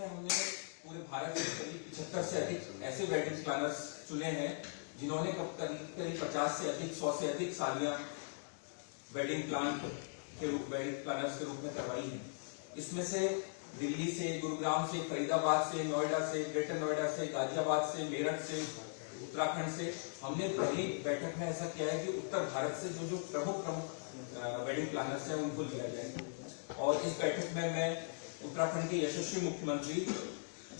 इसमें हमने पूरे भारत से करीब 75 से अधिक ऐसे वेडिंग प्लानर्स चुने हैं जिन्होंने करीब 50 से अधिक 100 से अधिक शादियां वेडिंग प्लानर्स के रूप में करवाई है। इसमें से दिल्ली से, गुरुग्राम से, फरीदाबाद से, नोएडा से, ग्रेटर नोएडा से, गाजियाबाद से, मेरठ से, उत्तराखंड से हमने पहली बैठक में ऐसा किया है कि उत्तर भारत से जो प्रमुख वेडिंग प्लानर्स हैं उनको लिया जाए। और इस बैठक में मैं उत्तराखंड के यशस्वी मुख्यमंत्री,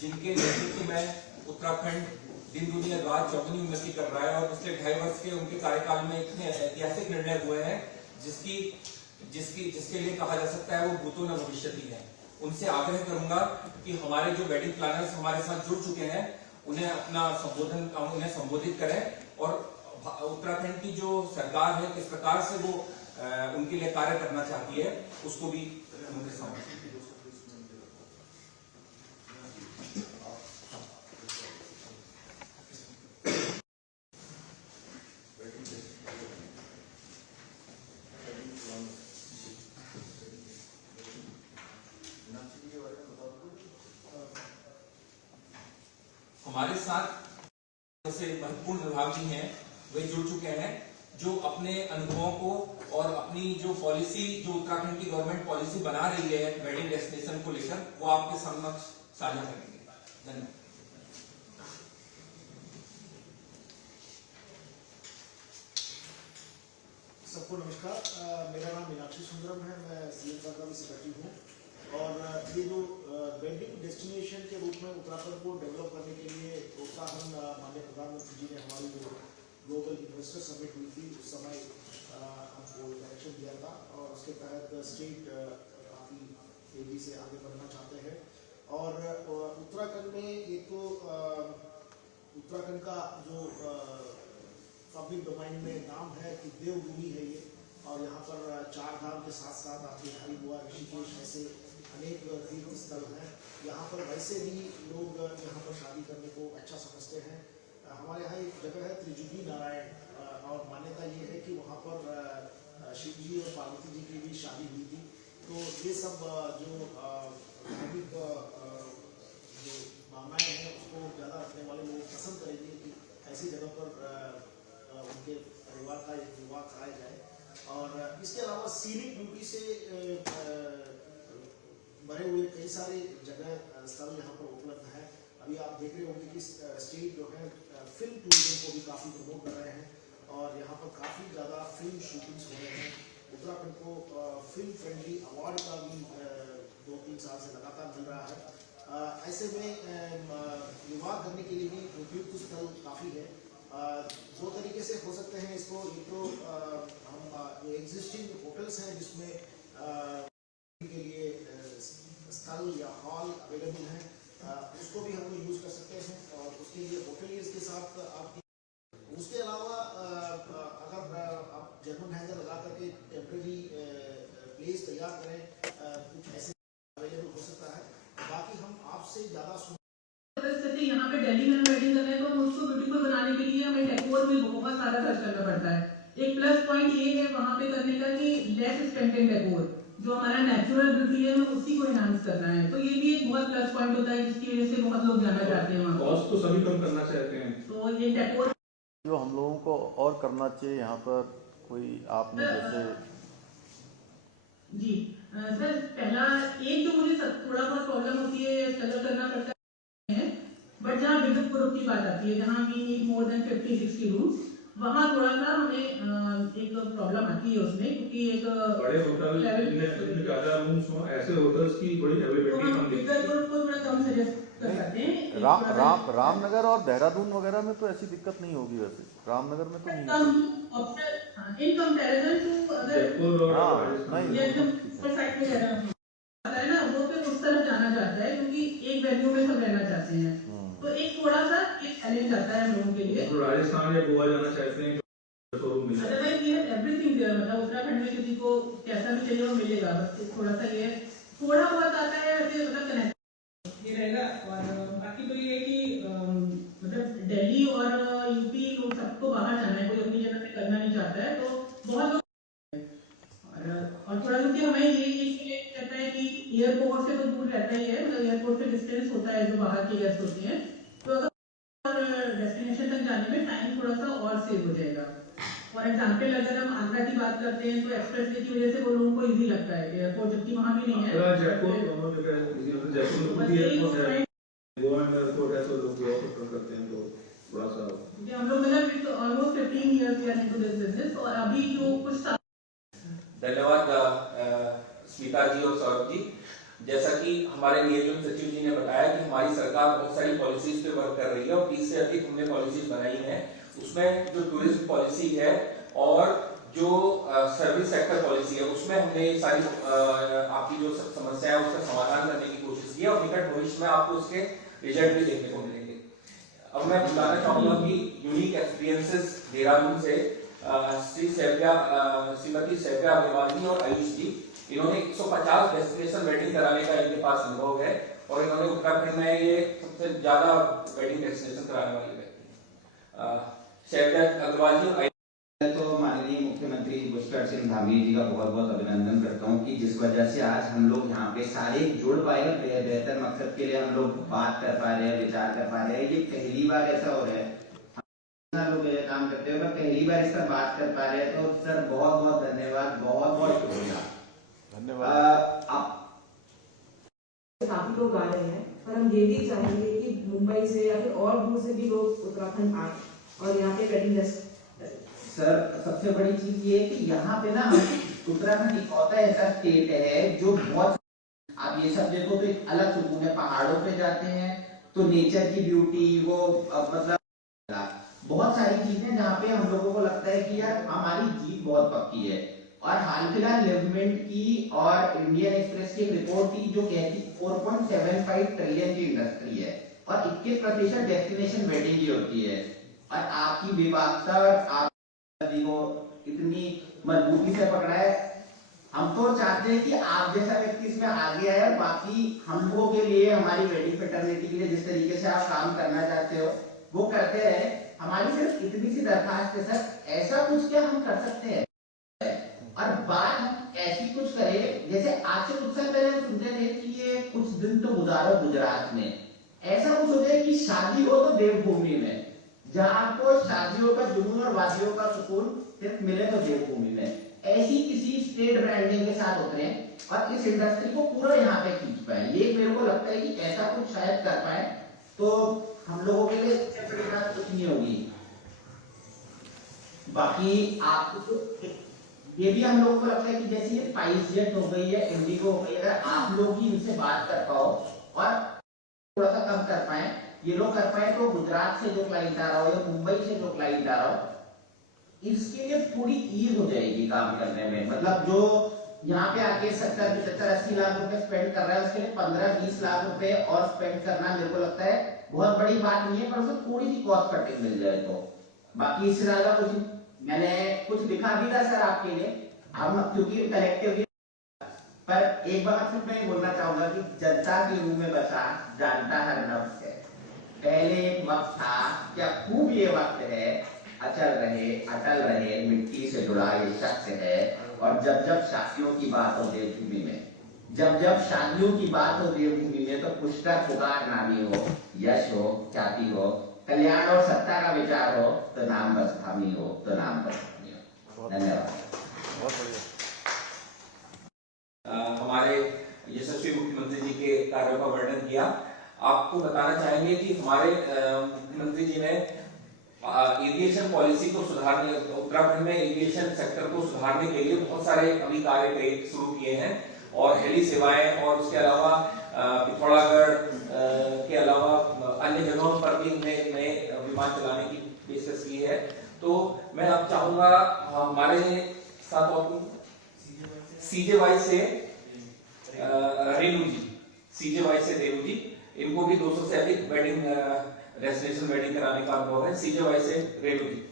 जिनके नेतृत्व में उत्तराखंड दिन दुनिया रात चौगुनी उन्नति कर रहा है और पिछले 2.5 वर्ष के उनके कार्यकाल में इतने ऐतिहासिक निर्णय हुए हैं जिसके लिए कहा जा सकता है वो भूतो न भविष्यति है। उनसे आग्रह करूंगा कि हमारे जो वेडिंग प्लानर्स हमारे साथ जुड़ चुके हैं उन्हें संबोधित करें और उत्तराखंड की जो सरकार है किस प्रकार से वो उनके लिए कार्य करना चाहती है उसको भी उनके सामने। हमारे साथ जैसे महत्वपूर्ण विभाग भी हैं वे जुड़ चुके हैं जो अपने अनुभवों को और अपनी जो पॉलिसी जो उत्तराखंड की गवर्नमेंट पॉलिसी बना रही है वेडिंग डेस्टिनेशन को लेकर वो आपके समक्ष साझा करेंगे। धन्यवाद। सबको नमस्कार। मेरा नाम मीनाक्षी सुंदरम है, मैं सीएम का सेक्रेटरी हूँ और ये जो वेडिंग डेस्टिनेशन के रूप में उत्तराखंड को डेवलप करने के लिए प्रोत्साहन माननीय प्रधानमंत्री जी ने हमारी जो ग्लोबल इन्वेस्टर समिट हुई थी उस समय हमको डायरेक्शन दिया था और उसके तहत स्टेट काफ़ी तेजी से आगे बढ़ना चाहते हैं। और उत्तराखंड में एक तो उत्तराखंड का जो पब्लिक डोमाइन में नाम है कि देवभूमि है ये, और यहाँ पर 4 धाम के साथ साथ आपके हरिद्वार, ऋषिकेश ऐसे अनेक तीर्थ स्थल हैं। यहाँ पर वैसे भी लोग यहाँ पर शादी करने को अच्छा समझते हैं। हमारे यहाँ एक जगह है त्रिजुगी नारायण और मान्यता ये है कि वहाँ पर शिव जी और पार्वती जी की भी शादी हुई थी। तो ये सब जो धार्मिक जो भावनाएँ हैं उसको ज़्यादा रखने वाले लोग पसंद करेंगे कि ऐसी जगह पर उनके परिवार का एक विवाह कराया जाए। और इसके अलावा सीनिक ब्यूटी से भरे हुए कई सारे जगह स्थल यहाँ पर उपलब्ध है। अभी आप देख रहे होंगे कि स्टेट जो है फिल्म टूरिज्म को भी काफ़ी प्रमोट कर रहे हैं और यहाँ पर काफ़ी ज़्यादा फिल्म शूटिंग्स हो रहे हैं। उत्तराखंड को फिल्म फ्रेंडली अवार्ड का भी 2-3 साल से लगातार मिल रहा है। ऐसे में विवाह करने के लिए भी उपयुक्त स्थल काफ़ी है। 2 तरीके से हो सकते हैं इसको। एक तो हम एग्जिस्टिंग होटल्स हैं जिसमें के लिए स्थल या हॉल अवेलेबल है, उसको भी हम लोग यूज़ कर सकते हैं और उसके लिए होटलियर्स के साथ आपकी। उसके अलावा अगर आप जर्मन हैंगर लगा करके टेम्परेरी प्लेस तैयार करें, कुछ ऐसे अवेलेबल हो सकता है। बाकी हम आपसे ज़्यादा यहाँ पे दिल्ली में वेडिंग कर रहे हैं तो हम उसको ब्यूटीफुल बनाने के लिए हमें डेकोर में बहुत सारा खर्च करना पड़ता है। एक प्लस पॉइंट ये है वहाँ पे करने का कि लेस स्पेंड इन डेकोर, जो हमारा नेचुरल ब्यूटी है हमें उसी को एनहांस करना है। तो ये भी एक बहुत प्लस पॉइंट होता है जिसकी वजह से बहुत लोग जाना चाहते हैं। कॉस्ट तो सभी कम करना चाहते हैं, तो ये डेकोर जो हम लोगों को और करना चाहिए यहाँ पर कोई आपने जैसे जी सर, पहला एक जो मुझे थोड़ा बहुत प्रॉब्लम होती है स्ट्रगल करना पड़ता है, बट जहाँ विद्युत ग्रुप की बात आती है जहाँ we need more than 50-60 rooms, वहाँ थोड़ा सा हमें एक प्रॉब्लम आती है उसमें, क्योंकि एक बड़े होटल जिनमें ज़्यादा रूम्स हो ऐसे होटल्स की थोड़ी अवेलेबिलिटी कम दिखती है। विद्युत ग्रुप को थोड़ा कम सजेस्ट कर सकते हैं। रामनगर और देहरादून वगैरह में तो ऐसी दिक्कत नहीं होगी। वैसे रामनगर में तो नहीं होगी इन कंपैरिजन टू अदर ये साइड पे है ना, वो फिर उस तरफ जाना चाहता है क्योंकि एक वेन्यू में सब रहना चाहते हैं। तो एक थोड़ा सा एक चैलेंज आता है हम लोगों के लिए। तो राजस्थान या गोवा जाना चाहते हैं अदरवाइज ये एवरीथिंग देयर, मतलब उत्तराखंड में किसी को कैसा भी चाहिए वो मिलेगा। बस थोड़ा सा ये थोड़ा बहुत आता है ऐसे, मतलब कनेक्ट ये रहेगा। और बाकी तो ये कि मतलब दिल्ली और यूपी लोग सबको बाहर जाना है, कोई अपनी जगह पे करना नहीं चाहता है। तो बहुत और थोड़ा क्योंकि हमें ये कहता है कि एयरपोर्ट से तो दूर रहता ही है, मतलब एयरपोर्ट से डिस्टेंस होता है जो बाहर की गेस्ट होती हैं, तो अगर डेस्टिनेशन तक जाने में टाइम थोड़ा सा और सेव हो जाएगा। फॉर एग्जाम्पल अगर हम आगरा की बात करते हैं तो एक्सप्रेसवे की वजह से वो लोगों को इजी लगता है एयरपोर्ट, जबकि वहाँ भी नहीं है। अगर जयपुर दोनों जगह, जयपुर में खुद एयरपोर्ट है, गोवा में एयरपोर्ट है, तो लोग गोवा प्रेफर करते हैं, तो थोड़ा सा हम लोग मतलब almost 15 years we are into this business, और अभी जो कुछ धन्यवाद स्मिता जी और सौरभ जी। जैसा कि हमारे नियोजन सचिव जी ने बताया कि हमारी सरकार बहुत सारी पॉलिसीज पे वर्क कर रही है और 30 से अधिक हमने पॉलिसीज बनाई हैं। उसमें जो टूरिज्म पॉलिसी है और जो सर्विस सेक्टर पॉलिसी है, उसमें हमने सारी आपकी जो समस्या है उसका समाधान करने की कोशिश की है और निकट भविष्य में आपको उसके रिजल्ट भी देखने को मिलेंगे। अब मैं बताना चाहूंगा कि यूनिक एक्सपीरियंसेस देहरादून से श्रीमती सैव्या अग्रवाल जी और आयुष जी, इन्होंने 150 डेस्टिनेशन वेडिंग कराने का इनके पास अनुभव है और इन्होंने उत्तराखंड में ये सबसे ज्यादा वेडिंग डेस्टिनेशन कराने वाले व्यक्ति हैं। सैव्या अग्रवाल जी तो माननीय मुख्यमंत्री पुष्कर सिंह धामी जी का बहुत बहुत अभिनंदन करता हूँ कि जिस वजह से आज हम लोग यहाँ पे सारे जुड़ पाए और बेहतर मकसद के लिए हम लोग बात कर पा रहे हैं, विचार कर पा रहे हैं। ये पहली बार ऐसा हो रहा है, हम लोग ये काम करते हैं, पहली बार इस पर बात कर पा रहे हैं, तो सर बहुत बहुत धन्यवाद, बहुत बहुत शुक्रिया। धन्यवाद। काफी लोग आ रहे हैं, पर हम ये भी चाहेंगे कि मुंबई से या फिर और दूर से भी लोग उत्तराखंड आए और यहाँ पे वेडिंग। सर सबसे बड़ी चीज ये है कि यहाँ पे ना उत्तराखंड इकलौता ऐसा स्टेट है जो बहुत, आप ये सब देखो तो एक अलग सुकून है। पहाड़ों पे जाते हैं तो नेचर की ब्यूटी, वो मतलब बहुत सारी चीजें जहाँ पे हम लोगों को लगता है कि यार हमारी जीत बहुत पक्की है। और हाल फिलहाल लिवमेंट की और इंडियन एक्सप्रेस की रिपोर्ट थी जो कहती 4.75 ट्रिलियन की इंडस्ट्री है और 21% डेस्टिनेशन वेडिंग की होती है। और आपकी बेबाकता और आप को इतनी मजबूती से पकड़ा है। हम तो चाहते हैं कि आप जैसा व्यक्ति इसमें आगे आए और बाकी हम लोगों के लिए, हमारी वेडिंग फ्रेटर्निटी के लिए जिस तरीके से आप काम करना चाहते हो वो करते रहे। हमारी सिर्फ इतनी सी दरखास्त है सर, ऐसा कुछ क्या हम कर सकते हैं और बात हम ऐसी कुछ करें जैसे आज से कुछ साल पहले हम सुनते थे कि ये कुछ दिन तो गुजारो गुजरात में, ऐसा कुछ हो जाए कि शादी हो तो देवभूमि में, जहां आपको शादियों का जुनून और वादियों का सुकून सिर्फ मिले तो देवभूमि में। ऐसी किसी स्टेट ब्रांडिंग के साथ उतरे और इस इंडस्ट्री को पूरा यहाँ पे खींच पाए। ये मेरे को लगता है कि ऐसा कुछ शायद कर पाए तो हम लोगों के लिए बड़ी बात कुछ नहीं होगी। बाकी आपको ये भी हम लोगों को लगता है कि जैसे ये स्पाइस जेट हो गई है, इंडिगो हो गई, अगर आप लोग ही इनसे बात कर पाओ और थोड़ा सा कम कर पाए, ये लोग कर पाए, तो गुजरात से जो क्लाइंट आ रहा हो या मुंबई से जो क्लाइंट आ रहा हो, इसके लिए थोड़ी ईज हो जाएगी काम करने में। मतलब जो यहाँ पे आके 70, 75, 80 लाख रुपए स्पेंड कर रहा है, उसके लिए 15-20 लाख रुपए और स्पेंड करना मेरे को लगता है बहुत बड़ी बात नहीं है, पर उसको थोड़ी सी कॉस्ट कटिंग मिल जाए तो। बाकी इससे ज्यादा कुछ मैंने कुछ लिखा भी था सर आपके लिए, हम क्योंकि कलेक्टिव, पर एक बार सिर्फ मैं बोलना चाहूंगा कि जनता के रूप में बचा जानता हर नफ्स है। पहले एक वक्त था, क्या खूब ये वक्त है, अचल रहे अटल रहे, मिट्टी से जुड़ा ये शख्स है। और जब जब शादियों की बात हो देवभूमि में, जब जब शादियों की बात हो देवभूमि में, तो पुष्कर पुकार नामी हो, यश हो, ख्याति हो, कल्याण और सत्ता का विचार हो, तो नाम बस धामी हो, तो नाम बस धामी हो। धन्यवाद। बहुत बढ़िया। हमारे यशस्वी मुख्यमंत्री जी के कार्यों का वर्णन किया। आपको बताना चाहेंगे कि हमारे मुख्यमंत्री जी ने एविएशन पॉलिसी को सुधारने, उत्तराखंड में एविएशन सेक्टर को सुधारने के लिए बहुत सारे अभी कार्य शुरू किए हैं और हेली सेवाएं और उसके अलावा पिथौरागढ़ के अलावा अन्य जगहों पर भी हमने नए विमान चलाने की पेशकश की है। तो मैं अब चाहूंगा हमारे साथ सीजेवाई से रेणु जी, सीजेवाई से रेणु जी, इनको भी 200 से अधिक वेडिंग डेस्टिनेशन वेडिंग कराने का अनुभव है। सीजेवाई से रेणु जी।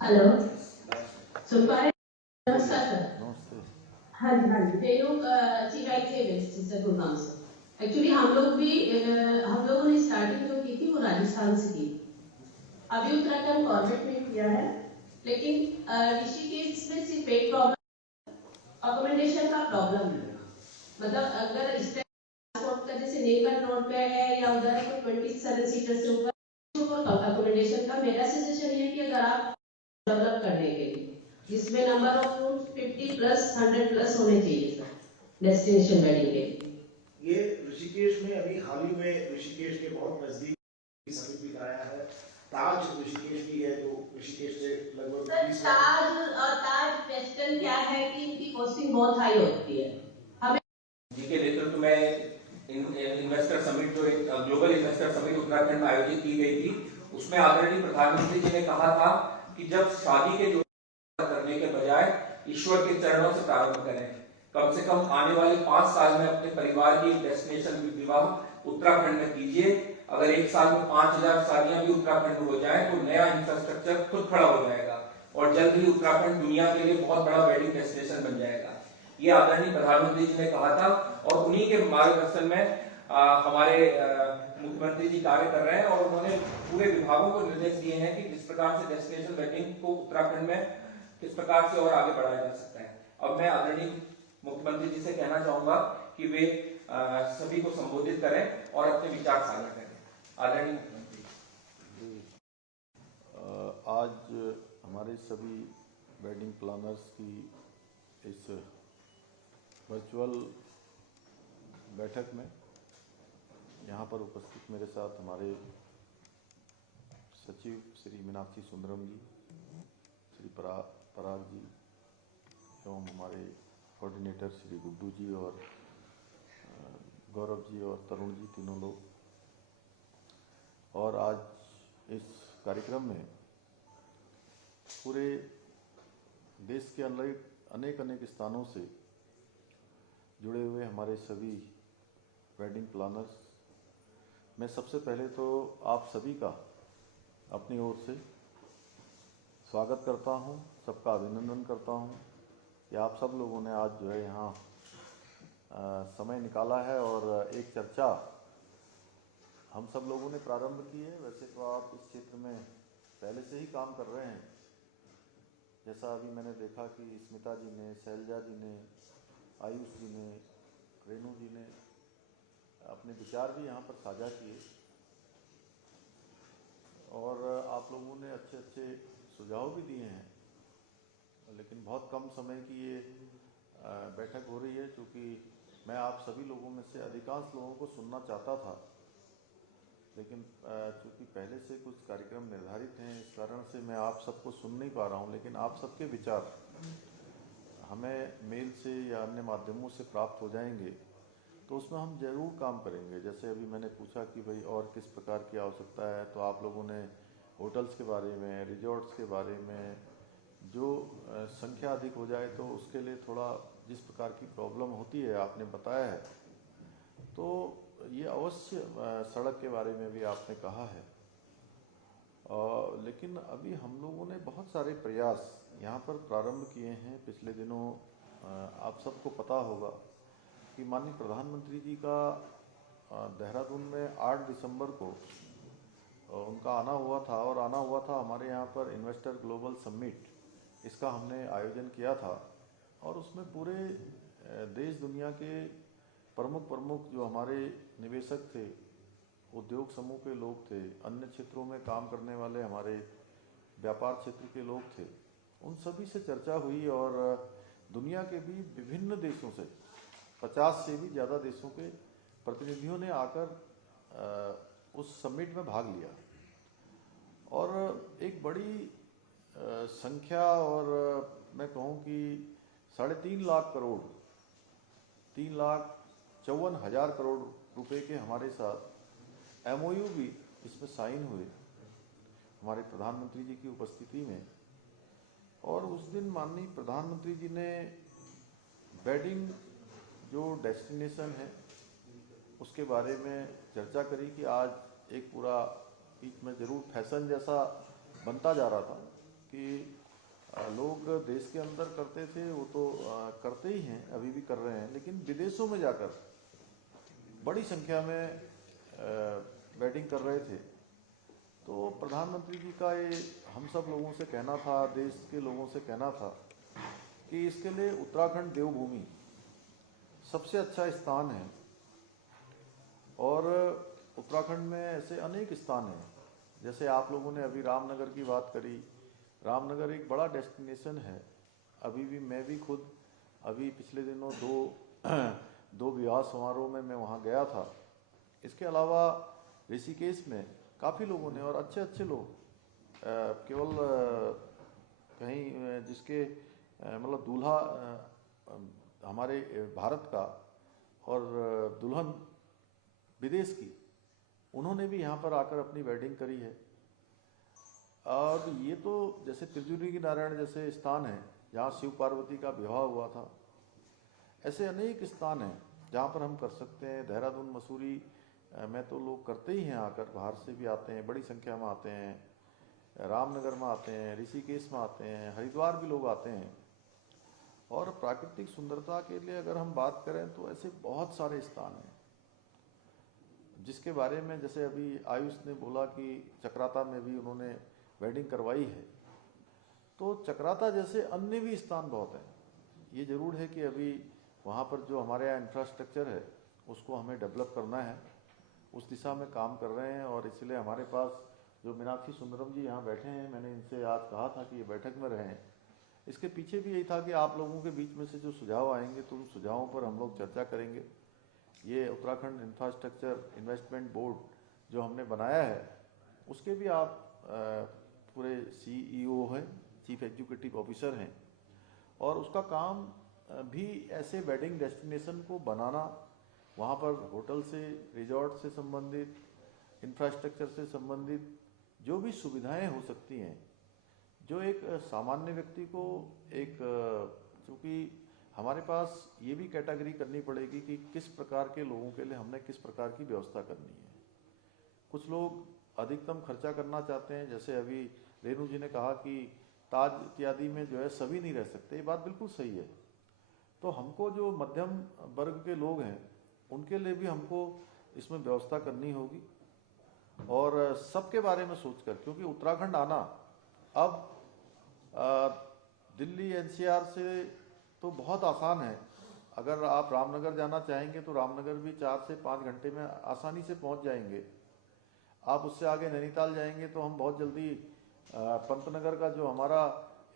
हेलो, सुन पा रहे? नमस्कार सर। नमस्ते। हाँ जी, हाँ जी, रेणु से गुड़गांव से। एक्चुअली हम लोगों ने स्टार्टिंग जो की थी वो राजस्थान से की, अभी उत्तराखंड गवर्नमेंट ने किया है, लेकिन ऋषिकेश में सिर्फ एक प्रॉब्लम, अकोमोडेशन का प्रॉब्लम है। मतलब अगर इस ट्रांसपोर्ट का जैसे नेकर रोड पे है या उधर है तो 27 सीटर से ऊपर अकोमोडेशन का मेरा सजेशन है कि अगर आप डेवलप करने के लिए जिसमें number of rooms 50 plus 100 plus होने चाहिए सर डेस्टिनेशन वेडिंग के लिए। ये ऋषिकेश में अभी हाल ही में ऋषिकेश के बहुत नजदीक समीप भी कराया है। ताज ऋषिकेश भी है जो ऋषिकेश से लगभग सर 20 ताज वेस्टर्न क्या है कि इनकी कॉस्टिंग बहुत हाई होती है। हमें जी के नेतृत्व में इन्वेस्टर समिट जो एक ग्लोबल इन्वेस्टर समिट उत्तराखंड में आयोजित की गई थी, उसमें आदरणीय प्रधानमंत्री जी ने कहा था कि जब शादी के करने के बजाय ईश्वर के चरणों से प्रारंभ करें। कम से कम आने वाले 5 साल में अपने परिवार की डेस्टिनेशन विवाह उत्तराखंड में कीजिए। अगर एक साल में 5000 शादियां भी उत्तराखंड में हो जाए तो नया इंफ्रास्ट्रक्चर खुद खड़ा हो जाएगा और जल्द ही उत्तराखंड दुनिया के लिए बहुत बड़ा वेडिंग डेस्टिनेशन बन जाएगा। ये आदरणीय प्रधानमंत्री जी ने कहा था और उन्हीं के मार्गदर्शन में हमारे मुख्यमंत्री जी कार्य कर रहे हैं और उन्होंने पूरे विभागों को निर्देश दिए हैं कि किस प्रकार से डेस्टिनेशन वेडिंग को उत्तराखंड में किस प्रकार से और आगे बढ़ाया जा सकता है। अब मैं आदरणीय मुख्यमंत्री जी से कहना चाहूंगा कि वे सभी को संबोधित करें और अपने विचार साझा करें। आदरणीय मुख्यमंत्री आज हमारे सभी वेडिंग प्लानर्स की इस वर्चुअल बैठक में यहाँ पर उपस्थित मेरे साथ हमारे सचिव श्री मीनाक्षी सुंदरम जी, श्री पराग जी एवं हमारे कोऑर्डिनेटर श्री गुड्डू जी और गौरव जी और तरुण जी, तीनों लोग। और आज इस कार्यक्रम में पूरे देश के अनेक स्थानों से जुड़े हुए हमारे सभी वेडिंग प्लानर्स, मैं सबसे पहले तो आप सभी का अपनी ओर से स्वागत करता हूं, सबका अभिनंदन करता हूं कि आप सब लोगों ने आज जो है यहाँ समय निकाला है और एक चर्चा हम सब लोगों ने प्रारंभ की है। वैसे तो आप इस क्षेत्र में पहले से ही काम कर रहे हैं, जैसा अभी मैंने देखा कि स्मिता जी ने, शैलजा जी ने, आयुष जी ने, रेणु जी ने अपने विचार भी यहाँ पर साझा किए और आप लोगों ने अच्छे अच्छे सुझाव भी दिए हैं। लेकिन बहुत कम समय की ये बैठक हो रही है, क्योंकि मैं आप सभी लोगों में से अधिकांश लोगों को सुनना चाहता था, लेकिन चूँकि पहले से कुछ कार्यक्रम निर्धारित हैं, इस कारण से मैं आप सबको सुन नहीं पा रहा हूँ। लेकिन आप सबके विचार हमें मेल से या अन्य माध्यमों से प्राप्त हो जाएंगे तो उसमें हम जरूर काम करेंगे। जैसे अभी मैंने पूछा कि भाई और किस प्रकार की आवश्यकता है, तो आप लोगों ने होटल्स के बारे में, रिजॉर्ट्स के बारे में, जो संख्या अधिक हो जाए तो उसके लिए थोड़ा जिस प्रकार की प्रॉब्लम होती है आपने बताया है, तो ये अवश्य सड़क के बारे में भी आपने कहा है। लेकिन अभी हम लोगों ने बहुत सारे प्रयास यहाँ पर प्रारंभ किए हैं। पिछले दिनों आप सबको पता होगा कि माननीय प्रधानमंत्री जी का देहरादून में 8 दिसंबर को उनका आना हुआ था और आना हुआ था हमारे यहाँ पर इन्वेस्टर ग्लोबल समिट, इसका हमने आयोजन किया था और उसमें पूरे देश दुनिया के प्रमुख जो हमारे निवेशक थे, उद्योग समूह के लोग थे, अन्य क्षेत्रों में काम करने वाले हमारे व्यापार क्षेत्र के लोग थे, उन सभी से चर्चा हुई और दुनिया के भी विभिन्न देशों से 50 से भी ज़्यादा देशों के प्रतिनिधियों ने आकर उस समिट में भाग लिया और एक बड़ी संख्या, और मैं कहूँ कि 3.5 लाख करोड़, 3,54,000 करोड़ रुपए के हमारे साथ MOU भी इसमें साइन हुए हमारे प्रधानमंत्री जी की उपस्थिति में। और उस दिन माननीय प्रधानमंत्री जी ने वेडिंग जो डेस्टिनेशन है उसके बारे में चर्चा करी कि आज एक पूरा बीच में ज़रूर फैशन जैसा बनता जा रहा था कि लोग देश के अंदर करते थे, वो तो करते ही हैं, अभी भी कर रहे हैं, लेकिन विदेशों में जाकर बड़ी संख्या में वेडिंग कर रहे थे। तो प्रधानमंत्री जी का ये हम सब लोगों से कहना था, देश के लोगों से कहना था कि कि इसके लिए उत्तराखंड देवभूमि सबसे अच्छा स्थान है। और उत्तराखंड में ऐसे अनेक स्थान हैं, जैसे आप लोगों ने अभी रामनगर की बात करी। रामनगर एक बड़ा डेस्टिनेशन है। अभी भी मैं भी खुद अभी पिछले दिनों दो विवाह समारोह में मैं वहाँ गया था। इसके अलावा ऋषिकेश में काफ़ी लोगों ने, और अच्छे अच्छे लोग, केवल कहीं जिसके मतलब दूल्हा हमारे भारत का और दुल्हन विदेश की, उन्होंने भी यहाँ पर आकर अपनी वेडिंग करी है। और ये तो जैसे त्रिजुरी की नारायण जैसे स्थान है जहाँ शिव पार्वती का विवाह हुआ था, ऐसे अनेक स्थान हैं जहाँ पर हम कर सकते हैं। देहरादून मसूरी में तो लोग करते ही हैं, आकर बाहर से भी आते हैं, बड़ी संख्या में आते हैं, रामनगर में आते हैं, ऋषिकेश में आते हैं, हरिद्वार भी लोग आते हैं। और प्राकृतिक सुंदरता के लिए अगर हम बात करें तो ऐसे बहुत सारे स्थान हैं जिसके बारे में, जैसे अभी आयुष ने बोला कि चक्राता में भी उन्होंने वेडिंग करवाई है, तो चक्राता जैसे अन्य भी स्थान बहुत हैं। ये जरूर है कि अभी वहाँ पर जो हमारे यहाँ इंफ्रास्ट्रक्चर है उसको हमें डेवलप करना है, उस दिशा में काम कर रहे हैं। और इसलिए हमारे पास जो मीनाक्षी सुंदरम जी यहाँ बैठे हैं, मैंने इनसे आज कहा था कि ये बैठक में रहें। इसके पीछे भी यही था कि आप लोगों के बीच में से जो सुझाव आएंगे तो उन सुझावों पर हम लोग चर्चा करेंगे। ये उत्तराखंड इंफ्रास्ट्रक्चर इन्वेस्टमेंट बोर्ड जो हमने बनाया है, उसके भी आप पूरे CEO हैं, चीफ एग्जीक्यूटिव ऑफिसर हैं, और उसका काम भी ऐसे वेडिंग डेस्टिनेशन को बनाना, वहाँ पर होटल से, रिजॉर्ट से संबंधित, इंफ्रास्ट्रक्चर से संबंधित जो भी सुविधाएं हो सकती हैं, जो एक सामान्य व्यक्ति को एक, क्योंकि हमारे पास ये भी कैटेगरी करनी पड़ेगी कि किस प्रकार के लोगों के लिए हमने किस प्रकार की व्यवस्था करनी है। कुछ लोग अधिकतम खर्चा करना चाहते हैं, जैसे अभी रेणु जी ने कहा कि ताज इत्यादि में जो है सभी नहीं रह सकते, ये बात बिल्कुल सही है। तो हमको जो मध्यम वर्ग के लोग हैं उनके लिए भी हमको इसमें व्यवस्था करनी होगी, और सबके बारे में सोचकर, क्योंकि उत्तराखंड आना अब दिल्ली NCR से तो बहुत आसान है। अगर आप रामनगर जाना चाहेंगे तो रामनगर भी 4 से 5 घंटे में आसानी से पहुंच जाएंगे। आप उससे आगे नैनीताल जाएंगे तो हम बहुत जल्दी पंतनगर का जो हमारा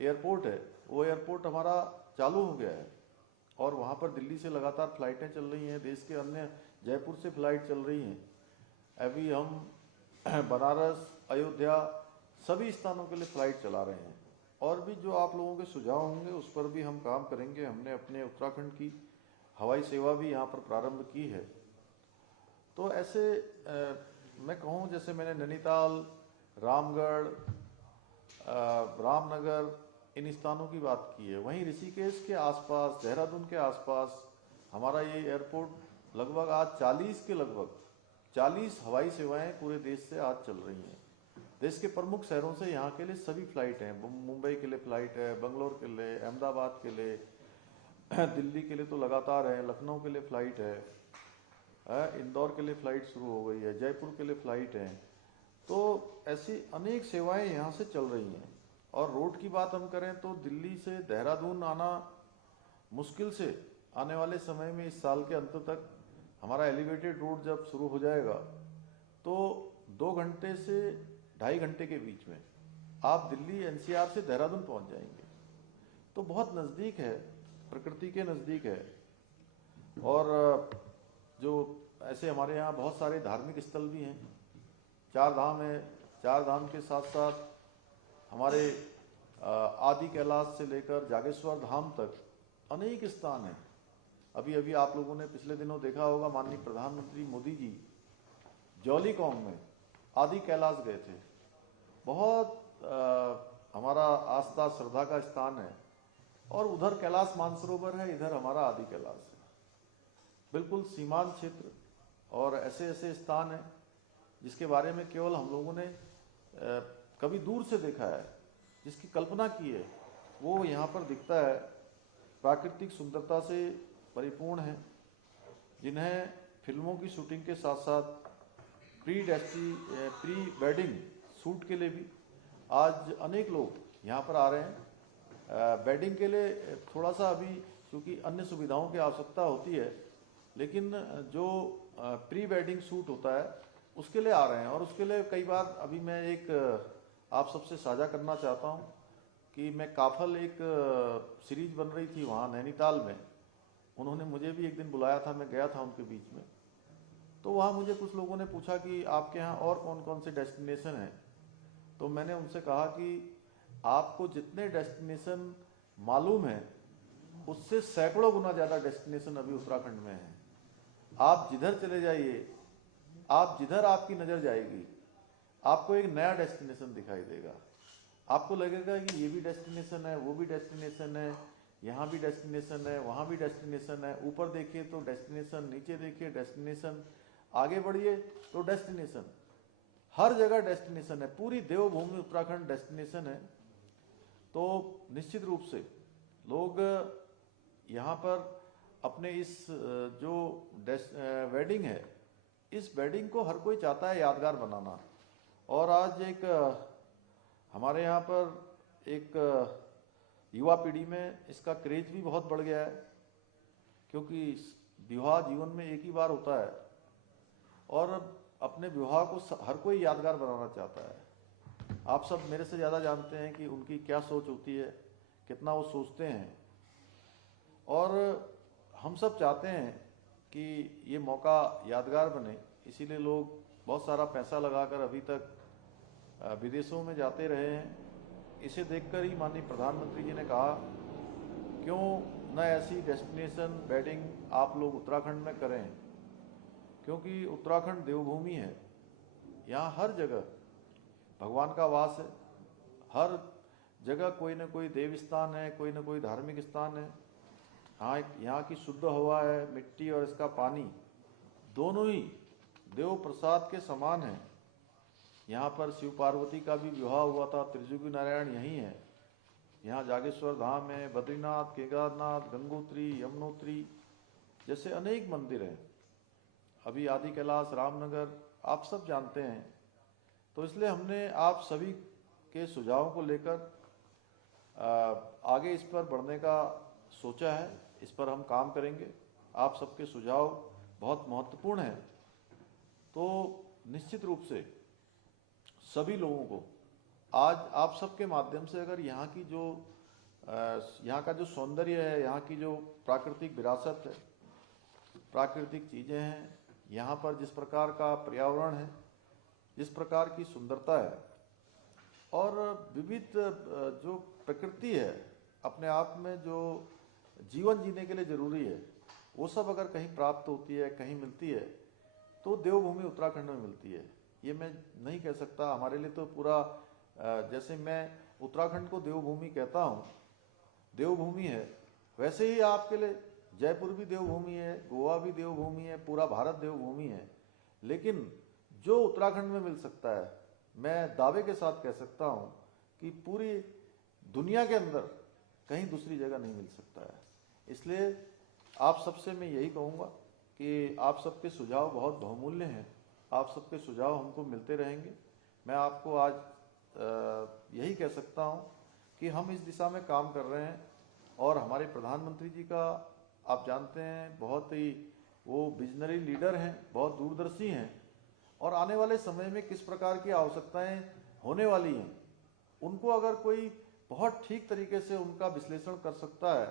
एयरपोर्ट है, वो एयरपोर्ट हमारा चालू हो गया है, और वहाँ पर दिल्ली से लगातार फ्लाइटें चल रही हैं, देश के अन्य जयपुर से फ्लाइट चल रही हैं। अभी हम बनारस, अयोध्या, सभी स्थानों के लिए फ्लाइट चला रहे हैं। और भी जो आप लोगों के सुझाव होंगे उस पर भी हम काम करेंगे। हमने अपने उत्तराखंड की हवाई सेवा भी यहाँ पर प्रारंभ की है। तो ऐसे मैं कहूँ, जैसे मैंने नैनीताल, रामगढ़, रामनगर, इन स्थानों की बात की है, वहीं ऋषिकेश के आसपास, देहरादून के आसपास हमारा ये एयरपोर्ट लगभग आज 40 हवाई सेवाएं पूरे देश से आज चल रही हैं। देश के प्रमुख शहरों से यहाँ के लिए सभी फ्लाइट हैं। मुंबई के लिए फ्लाइट है, बेंगलोर के लिए, अहमदाबाद के लिए, दिल्ली के लिए तो लगातार है, लखनऊ के लिए फ्लाइट है, इंदौर के लिए फ्लाइट शुरू हो गई है, जयपुर के लिए फ्लाइट है। तो ऐसी अनेक सेवाएं यहाँ से चल रही हैं। और रोड की बात हम करें तो दिल्ली से देहरादून आना मुश्किल से आने वाले समय में, इस साल के अंत तक हमारा एलिवेटेड रोड जब शुरू हो जाएगा तो 2 घंटे से 2.5 घंटे के बीच में आप दिल्ली NCR से देहरादून पहुंच जाएंगे। तो बहुत नज़दीक है, प्रकृति के नज़दीक है। और जो ऐसे हमारे यहाँ बहुत सारे धार्मिक स्थल भी हैं, 4 धाम है, 4 धाम के साथ साथ हमारे आदि कैलाश से लेकर जागेश्वर धाम तक अनेक स्थान हैं। अभी आप लोगों ने पिछले दिनों देखा होगा, माननीय प्रधानमंत्री मोदी जी जौलीकौंग में आदि कैलाश गए थे। बहुत हमारा आस्था श्रद्धा का स्थान है, और उधर कैलाश मानसरोवर है, इधर हमारा आदि कैलाश है, बिल्कुल सीमांत क्षेत्र। और ऐसे ऐसे स्थान हैं जिसके बारे में केवल हम लोगों ने कभी दूर से देखा है, जिसकी कल्पना की है, वो यहाँ पर दिखता है। प्राकृतिक सुंदरता से परिपूर्ण है, जिन्हें फिल्मों की शूटिंग के साथ साथ प्री वेडिंग शूट के लिए भी आज अनेक लोग यहाँ पर आ रहे हैं। बेडिंग के लिए थोड़ा सा अभी क्योंकि अन्य सुविधाओं की आवश्यकता होती है, लेकिन जो प्री वेडिंग शूट होता है उसके लिए आ रहे हैं। और उसके लिए कई बार अभी मैं एक आप सबसे साझा करना चाहता हूं कि मैं काफल एक सीरीज बन रही थी वहाँ नैनीताल में, उन्होंने मुझे भी एक दिन बुलाया था, मैं गया था उनके बीच में। तो वहाँ मुझे कुछ लोगों ने पूछा कि आपके यहाँ और कौन कौन से डेस्टिनेशन हैं। तो मैंने उनसे कहा कि आपको जितने डेस्टिनेशन मालूम है उससे सैकड़ों गुना ज़्यादा डेस्टिनेशन अभी उत्तराखंड में है। आप जिधर चले जाइए, आप जिधर आपकी नज़र जाएगी आपको एक नया डेस्टिनेशन दिखाई देगा। आपको लगेगा कि ये भी डेस्टिनेशन है, वो भी डेस्टिनेशन है, यहाँ भी डेस्टिनेशन है, वहाँ भी डेस्टिनेशन है। ऊपर देखिए तो डेस्टिनेशन, नीचे देखिए डेस्टिनेशन, आगे बढ़िए तो डेस्टिनेशन, हर जगह डेस्टिनेशन है। पूरी देवभूमि उत्तराखंड डेस्टिनेशन है। तो निश्चित रूप से लोग यहाँ पर अपने इस जो वेडिंग है, इस वेडिंग को हर कोई चाहता है यादगार बनाना। और आज एक हमारे यहाँ पर एक युवा पीढ़ी में इसका क्रेज भी बहुत बढ़ गया है, क्योंकि विवाह जीवन में एक ही बार होता है और अपने विवाह को हर कोई यादगार बनाना चाहता है। आप सब मेरे से ज़्यादा जानते हैं कि उनकी क्या सोच होती है, कितना वो सोचते हैं। और हम सब चाहते हैं कि ये मौका यादगार बने, इसीलिए लोग बहुत सारा पैसा लगाकर अभी तक विदेशों में जाते रहे हैं। इसे देखकर ही माननीय प्रधानमंत्री जी ने कहा क्यों न ऐसी डेस्टिनेशन वेडिंग आप लोग उत्तराखंड में करें, क्योंकि उत्तराखंड देवभूमि है। यहाँ हर जगह भगवान का वास है, हर जगह कोई न कोई देव स्थान है, कोई न कोई धार्मिक स्थान है। हाँ, यहाँ की शुद्ध हवा है, मिट्टी और इसका पानी दोनों ही देव प्रसाद के समान है। यहाँ पर शिव पार्वती का भी विवाह हुआ था, त्रिजुगी नारायण यहीं है। यहाँ जागेश्वर धाम है, बद्रीनाथ, केदारनाथ, गंगोत्री, यमुनोत्री जैसे अनेक मंदिर हैं। अभी आदि कैलाश, रामनगर आप सब जानते हैं। तो इसलिए हमने आप सभी के सुझावों को लेकर आगे इस पर बढ़ने का सोचा है। इस पर हम काम करेंगे। आप सबके सुझाव बहुत महत्वपूर्ण हैं। तो निश्चित रूप से सभी लोगों को आज आप सबके माध्यम से अगर यहाँ की जो यहाँ का जो सौंदर्य है, यहाँ की जो प्राकृतिक विरासत है, प्राकृतिक चीज़ें हैं, यहाँ पर जिस प्रकार का पर्यावरण है, जिस प्रकार की सुंदरता है और विविध जो प्रकृति है अपने आप में जो जीवन जीने के लिए जरूरी है, वो सब अगर कहीं प्राप्त होती है, कहीं मिलती है तो देवभूमि उत्तराखंड में मिलती है। ये मैं नहीं कह सकता, हमारे लिए तो पूरा जैसे मैं उत्तराखंड को देवभूमि कहता हूँ, देवभूमि है, वैसे ही आपके लिए जयपुर भी देवभूमि है, गोवा भी देवभूमि है, पूरा भारत देवभूमि है। लेकिन जो उत्तराखंड में मिल सकता है, मैं दावे के साथ कह सकता हूँ कि पूरी दुनिया के अंदर कहीं दूसरी जगह नहीं मिल सकता है। इसलिए आप सबसे मैं यही कहूँगा कि आप सबके सुझाव बहुत बहुमूल्य हैं। आप सबके सुझाव हमको मिलते रहेंगे। मैं आपको आज यही कह सकता हूँ कि हम इस दिशा में काम कर रहे हैं और हमारे प्रधानमंत्री जी का आप जानते हैं बहुत ही वो विजनरी लीडर हैं, बहुत दूरदर्शी हैं और आने वाले समय में किस प्रकार की आवश्यकताएं होने वाली हैं उनको अगर कोई बहुत ठीक तरीके से उनका विश्लेषण कर सकता है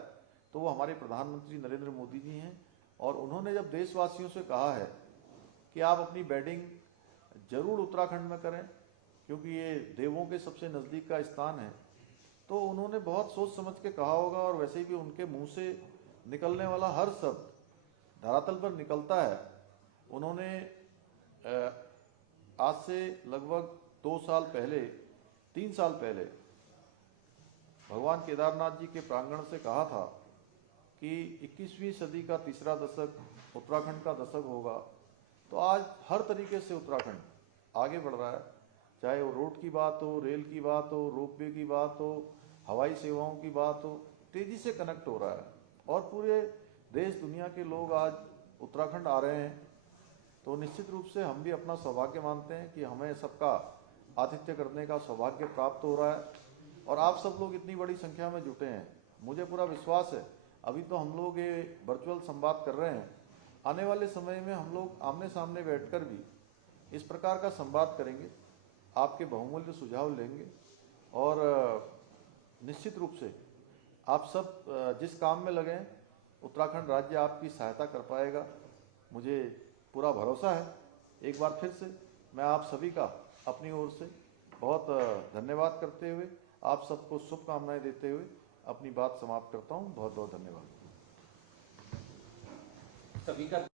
तो वो हमारे प्रधानमंत्री नरेंद्र मोदी जी हैं। और उन्होंने जब देशवासियों से कहा है कि आप अपनी वेडिंग जरूर उत्तराखंड में करें क्योंकि ये देवों के सबसे नज़दीक का स्थान है, तो उन्होंने बहुत सोच समझ के कहा होगा और वैसे भी उनके मुंह से निकलने वाला हर शब्द धरातल पर निकलता है। उन्होंने आज से लगभग 2 साल पहले, 3 साल पहले भगवान केदारनाथ जी के प्रांगण से कहा था कि 21वीं सदी का तीसरा दशक उत्तराखंड का दशक होगा। तो आज हर तरीके से उत्तराखंड आगे बढ़ रहा है, चाहे वो रोड की बात हो, रेल की बात हो, रोपवे की बात हो, हवाई सेवाओं की बात हो, तेजी से कनेक्ट हो रहा है और पूरे देश दुनिया के लोग आज उत्तराखंड आ रहे हैं। तो निश्चित रूप से हम भी अपना सौभाग्य मानते हैं कि हमें सबका आतिथ्य करने का सौभाग्य प्राप्त हो रहा है और आप सब लोग इतनी बड़ी संख्या में जुटे हैं। मुझे पूरा विश्वास है, अभी तो हम लोग ये वर्चुअल संवाद कर रहे हैं, आने वाले समय में हम लोग आमने सामने बैठकर भी इस प्रकार का संवाद करेंगे, आपके बहुमूल्य सुझाव लेंगे और निश्चित रूप से आप सब जिस काम में लगे हैं उत्तराखंड राज्य आपकी सहायता कर पाएगा, मुझे पूरा भरोसा है। एक बार फिर से मैं आप सभी का अपनी ओर से बहुत धन्यवाद करते हुए, आप सबको शुभकामनाएं देते हुए अपनी बात समाप्त करता हूं। बहुत बहुत धन्यवाद सभी का।